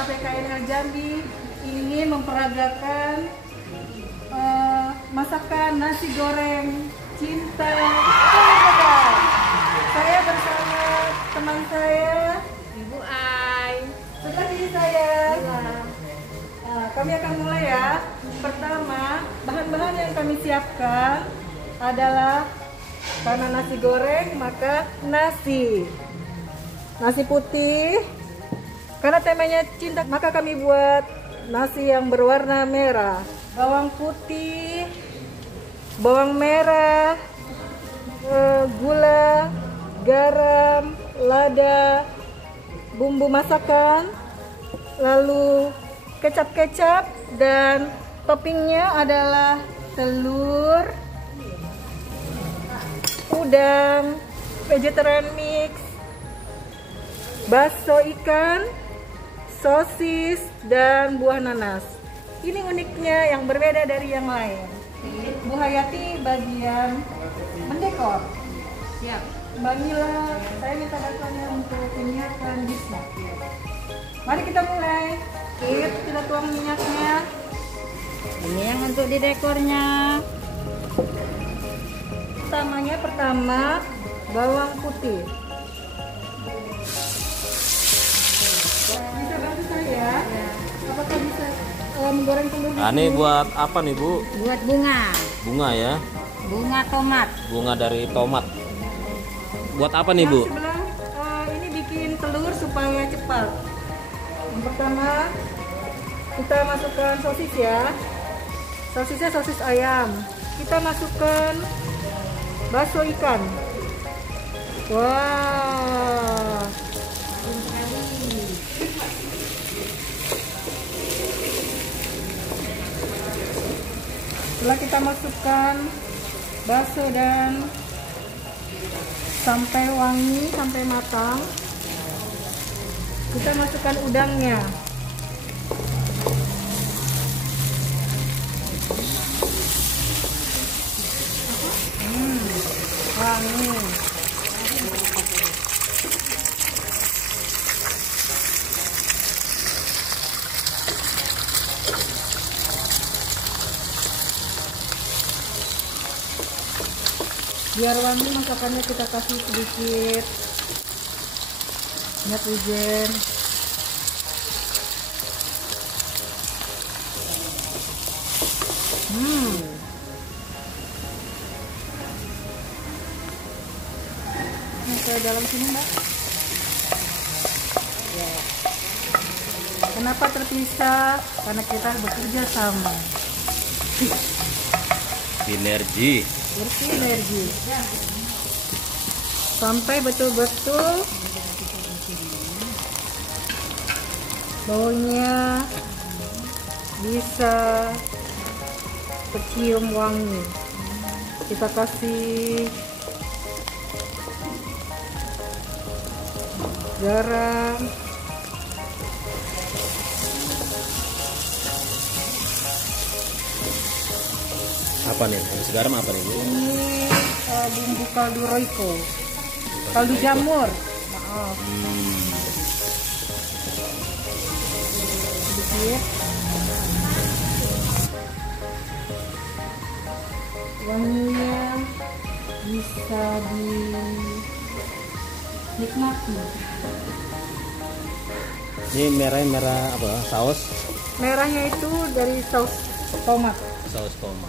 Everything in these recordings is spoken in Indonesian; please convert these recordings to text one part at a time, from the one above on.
KPKNL Jambi ingin memperagakan masakan nasi goreng cinta keluarga. Saya bersama teman saya Ibu Ai. sebelah kiri saya. Ya. Nah, kami akan mulai ya. Pertama, bahan-bahan yang kami siapkan adalah karena nasi goreng maka nasi putih. Karena temanya cinta maka kami buat nasi yang berwarna merah. Bawang putih, bawang merah, gula, garam, lada, bumbu masakan, lalu kecap-kecap, dan toppingnya adalah telur, udang, vegetarian mix, bakso ikan, sosis, dan buah nanas. Ini uniknya yang berbeda dari yang lain. Bu Hayati bagian mendekor. Siap. Mbak Mila, saya minta bantuannya untuk menyiapkan disnya. Mari kita mulai. Kita tuang minyaknya. Ini yang untuk di dekornya. Pertama bawang putih. Bisa bantu saya? Ya. Apakah bisa menggoreng telur? Nah, ini buat apa nih Bu? Buat bunga. Bunga ya? Bunga tomat. Bunga dari tomat. Buat apa nih Bu? Yang sebelah ini bikin telur supaya cepat. Yang pertama kita masukkan sosis ya. Sosisnya sosis ayam. Kita masukkan bakso ikan. Wah. Setelah kita masukkan bakso dan sampai wangi, sampai matang, kita masukkan udangnya. Wangi. Biar wangi masakannya kita kasih sedikit minyak wijen. Ini kayak dalam sini Mbak. Ya. Kenapa terpisah? Karena kita bekerja sama. Sinergi. Bersinergi sampai betul-betul baunya bisa kecium wangi. Kita kasih garam, Apa nih? Yang garam apa nih Bu? ini bumbu kaldu Royco, kaldu jamur. Maaf, sedikit. Wanginya bisa dinikmati. Ini merah apa? Saus? Merahnya itu dari saus tomat. Saus tomat.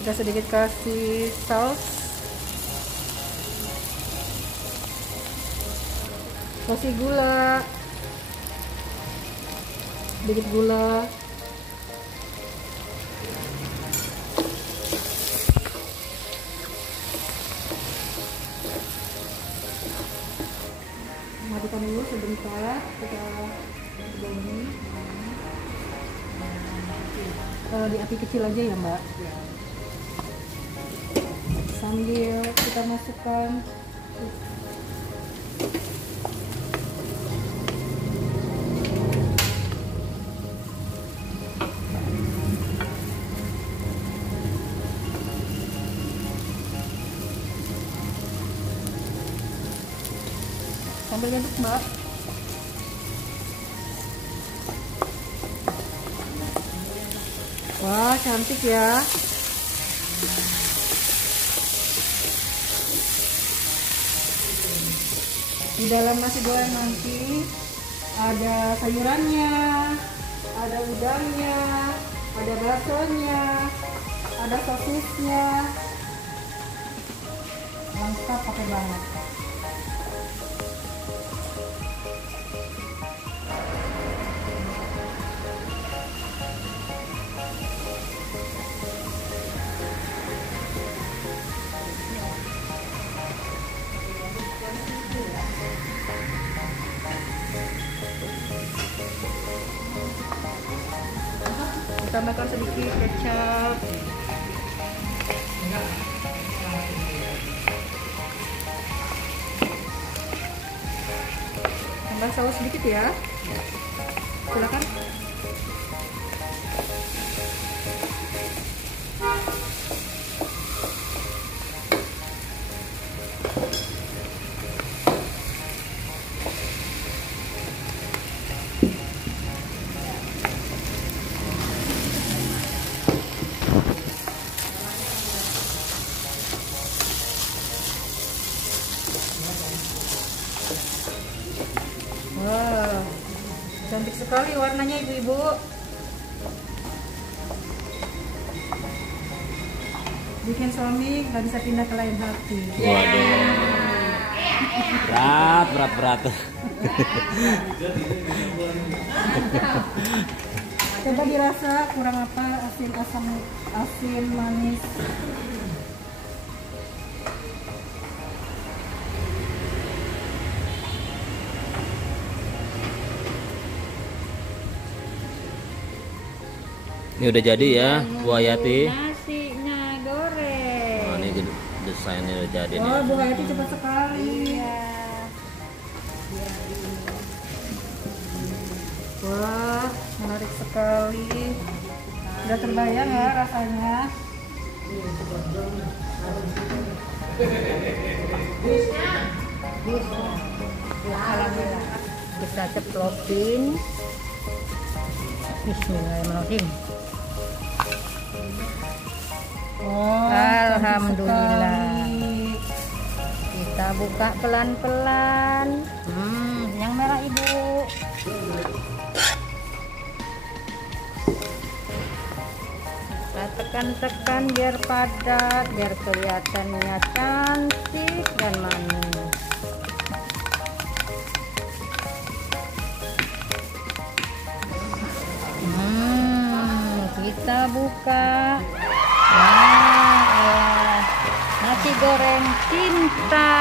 Kita sedikit kasih saus, kasih gula, sedikit gula, matikan dulu sebentar. Kita goreng di api kecil aja ya Mbak. Sambil kita masukkan Ambil aduk Mbak. Wah, cantik ya. Di dalam nasi goreng nanti ada sayurannya, ada udangnya, ada baksonya, ada sosisnya. Lengkap pakai banget. Tambahkan sedikit kecap. Tambah saus sedikit ya. Silakan. Wah, cantik sekali warnanya ibu-ibu. Bikin suami nggak bisa pindah ke lain hati. Waduh. Berat. Coba dirasa kurang apa, asin, asam, asin, manis. Ini udah jadi ya, Bu Hayati. Nasinya goreng. Nah, ini desainnya udah jadi nih. Oh, Bu Hayati cepat sekali. Iya. Wah, menarik sekali. Udah terbayang ya rasanya. Alhamdulillah. Kita ceplokin. Bismillahirrahmanirrahim. Oh, Alhamdulillah. cantik sekali. Kita buka pelan-pelan. Yang merah ibu. Kita tekan-tekan biar padat, biar kelihatannya cantik dan manis. Kita buka. Nah, nasi goreng cinta.